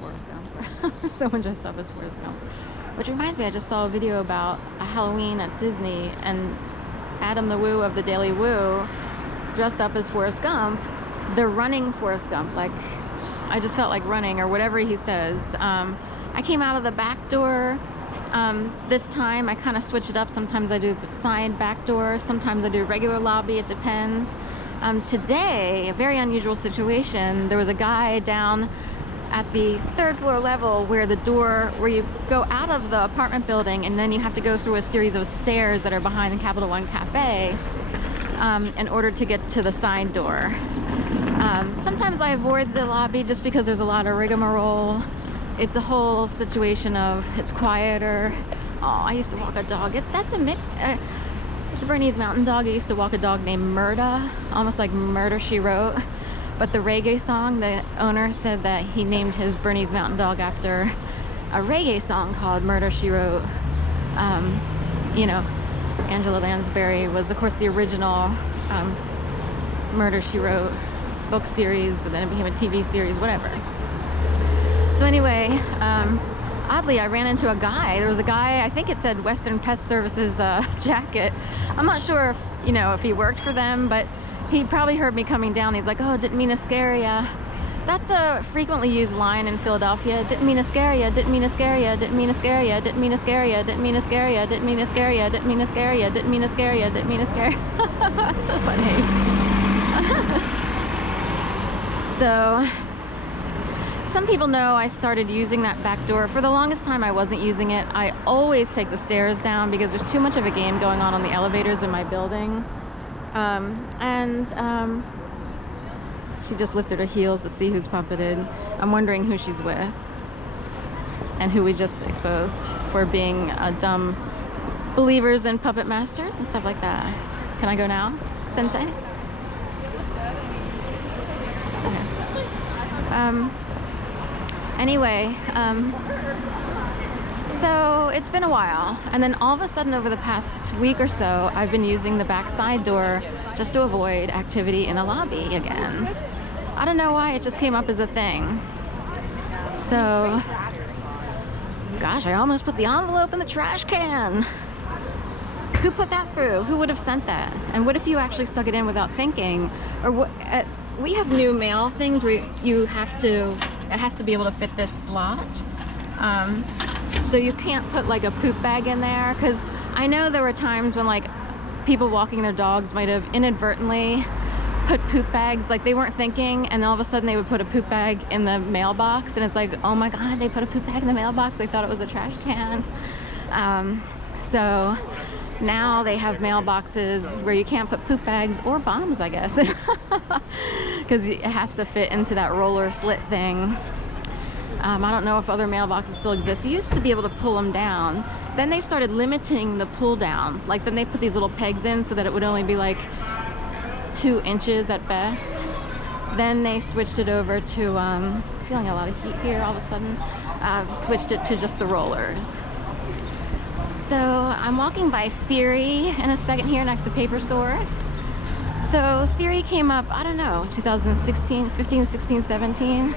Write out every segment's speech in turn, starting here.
Forrest Gump. Someone dressed up as Forrest Gump. Which reminds me, I just saw a video about a Halloween at Disney, and Adam the Woo of the Daily Woo dressed up as Forrest Gump. They're running Forrest Gump, like, I just felt like running, or whatever he says. I came out of the back door. This time I kind of switch it up. Sometimes I do side back door, sometimes I do regular lobby, it depends. Today, a very unusual situation, there was a guy down at the 3rd floor level where the door, where you go out of the apartment building and then you have to go through a series of stairs that are behind the Capital One Cafe in order to get to the side door. Sometimes I avoid the lobby just because there's a lot of rigmarole. It's a whole situation of, it's quieter. Oh, I used to walk a dog. It's a Bernese Mountain Dog. I used to walk a dog named Murda, almost like Murder, She Wrote. But the reggae song, the owner said that he named his Bernese Mountain Dog after a reggae song called Murder, She Wrote. You know, Angela Lansbury was, of course, the original Murder, She Wrote book series, and then it became a TV series, whatever. So anyway, oddly, I ran into a guy. There was a guy, I think it said Western Pest Services jacket. I'm not sure if, you know, if he worked for them, but he probably heard me coming down. He's like, oh, didn't mean to scare ya. That's a frequently used line in Philadelphia. Didn't mean to scare ya, didn't mean to scare ya, didn't mean to scare ya, didn't mean to scare ya, didn't mean to scare ya, didn't mean to scare ya, didn't mean to scare ya, didn't mean to scare ya, didn't mean to scare ya. So funny. So, some people know I started using that back door. For the longest time I wasn't using it. I always take the stairs down because there's too much of a game going on the elevators in my building. She just lifted her heels to see who's puppeted. I'm wondering who she's with and who we just exposed for being dumb believers in puppet masters and stuff like that. Can I go now, Sensei? Anyway, so it's been a while, and then all of a sudden over the past week or so I've been using the back side door just to avoid activity in the lobby again. I don't know why, it just came up as a thing. So, gosh, I almost put the envelope in the trash can. Who put that through? Who would have sent that? And what if you actually stuck it in without thinking? Or what? We have new mail things where you have to, it has to be able to fit this slot. So you can't put like a poop bag in there, because I know there were times when like people walking their dogs might have inadvertently put poop bags, like they weren't thinking, and all of a sudden they would put a poop bag in the mailbox, and it's like, oh my god, they put a poop bag in the mailbox, they thought it was a trash can. So now they have mailboxes where you can't put poop bags or bombs, I guess, because it has to fit into that roller slit thing. I don't know if other mailboxes still exist. You used to be able to pull them down. Then they started limiting the pull down. Like then they put these little pegs in so that it would only be like 2 inches at best. Then they switched it over to, feeling a lot of heat here all of a sudden, switched it to just the rollers. So I'm walking by Theory in a second here next to Paper Source. So Theory came up, I don't know, 2016, 15, 16, 17.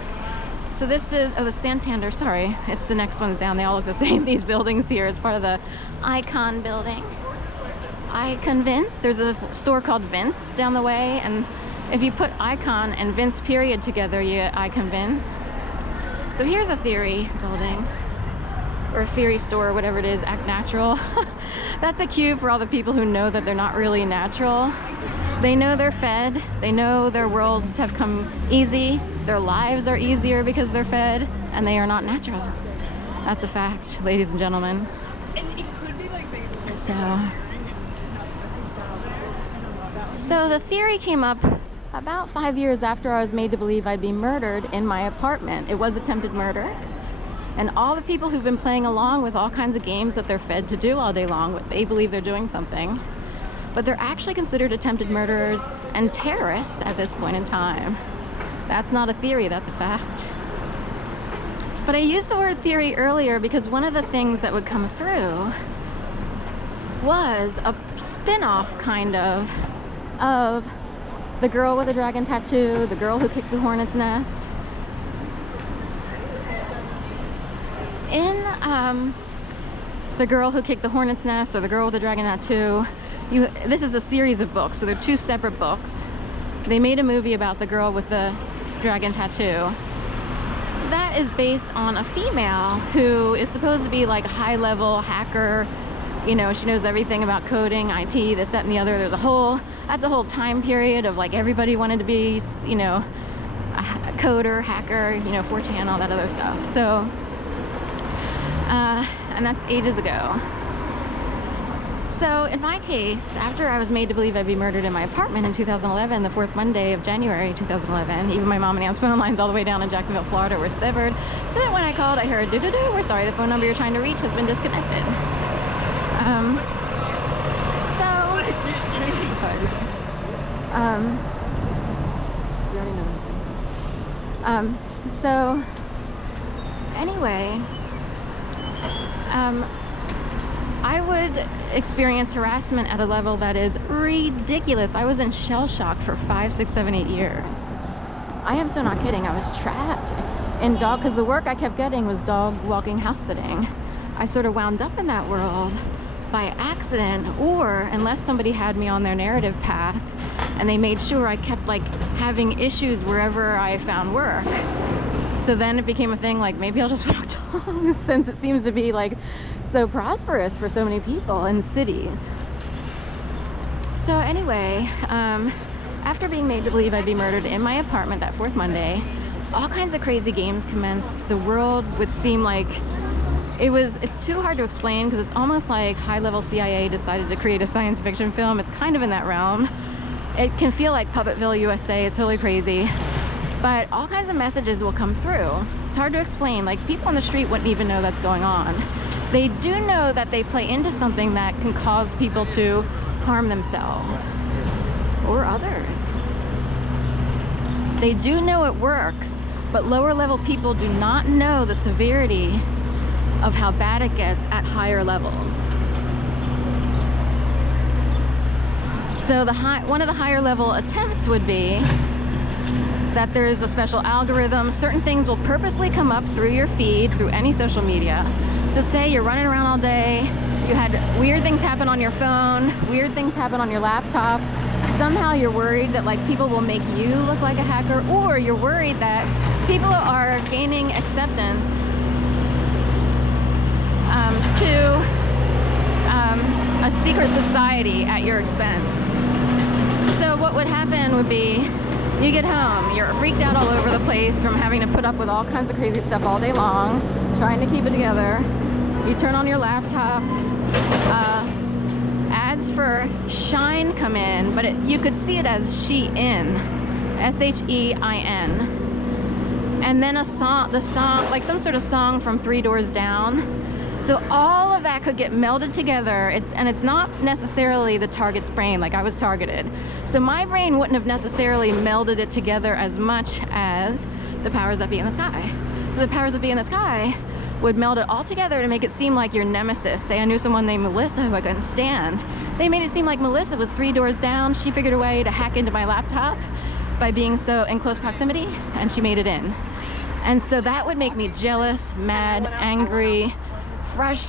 So this is, oh, the Santander, sorry, it's the next ones down. They all look the same, these buildings here. It's part of the Icon building. Icon Vince, there's a store called Vince down the way, and if you put Icon and Vince period together, you get Icon Vince. So here's a Theory building, or Theory store, whatever it is, Act Natural. That's a cue for all the people who know that they're not really natural. They know they're fed, they know their worlds have come easy, their lives are easier because they're fed, and they are not natural. That's a fact, ladies and gentlemen. So the Theory came up about 5 years after I was made to believe I'd be murdered in my apartment. It was attempted murder. And all the people who've been playing along with all kinds of games that they're fed to do all day long, they believe they're doing something. But they're actually considered attempted murderers and terrorists at this point in time. That's not a theory, that's a fact. But I used the word theory earlier because one of the things that would come through was a spin-off, kind of the girl with the dragon tattoo, the girl who kicked the hornet's nest. in The Girl Who Kicked the Hornet's Nest, or The Girl with the Dragon Tattoo, this is a series of books, so they're 2 separate books. They made a movie about the girl with the dragon tattoo. That is based on a female who is supposed to be like a high-level hacker. You know, she knows everything about coding, IT, this, that, and the other. That's a whole time period of like everybody wanted to be, you know, a coder, hacker, you know, 4chan, all that other stuff. So, and that's ages ago. So in my case, after I was made to believe I'd be murdered in my apartment in 2011, the 4th Monday of January 2011, even my mom and aunt's phone lines all the way down in Jacksonville, Florida were severed. So that when I called, I heard, doo-doo-doo, we're sorry, the phone number you're trying to reach has been disconnected. So anyway, I would experience harassment at a level that is ridiculous. I was in shell shock for 5, 6, 7, 8 years. I am so not kidding. I was trapped in dog, because the work I kept getting was dog walking, house sitting. I sort of wound up in that world by accident, or unless somebody had me on their narrative path and they made sure I kept like having issues wherever I found work. So then it became a thing like, maybe I'll just walk dogs, since it seems to be like so prosperous for so many people in cities. So anyway, after being made to believe I'd be murdered in my apartment that 4th Monday, all kinds of crazy games commenced. The world would seem like it's too hard to explain, because it's almost like high-level CIA decided to create a science fiction film. It's kind of in that realm. It can feel like Puppetville, USA. It's totally crazy. But all kinds of messages will come through. It's hard to explain. Like, people on the street wouldn't even know that's going on. They do know that they play into something that can cause people to harm themselves or others. They do know it works, but lower level people do not know the severity of how bad it gets at higher levels. So one of the higher level attempts would be that there is a special algorithm. Certain things will purposely come up through your feed, through any social media. So say you're running around all day, you had weird things happen on your phone, weird things happen on your laptop. Somehow you're worried that like people will make you look like a hacker, or you're worried that people are gaining acceptance to a secret society at your expense. So what would happen would be, you get home, you're freaked out all over the place from having to put up with all kinds of crazy stuff all day long, trying to keep it together. You turn on your laptop, ads for SHEIN come in, but you could see it as SHEIN, S-H-E-I-N. And then the song, like some sort of song from 3 Doors Down. So all of that could get melded together. And it's not necessarily the target's brain, like I was targeted. So my brain wouldn't have necessarily melded it together as much as the powers that be in the sky. So the powers that be in the sky would meld it all together to make it seem like your nemesis. Say I knew someone named Melissa who I couldn't stand. They made it seem like Melissa was 3 doors down. She figured a way to hack into my laptop by being so in close proximity, and she made it in. And so that would make me jealous, mad, angry, frustrated.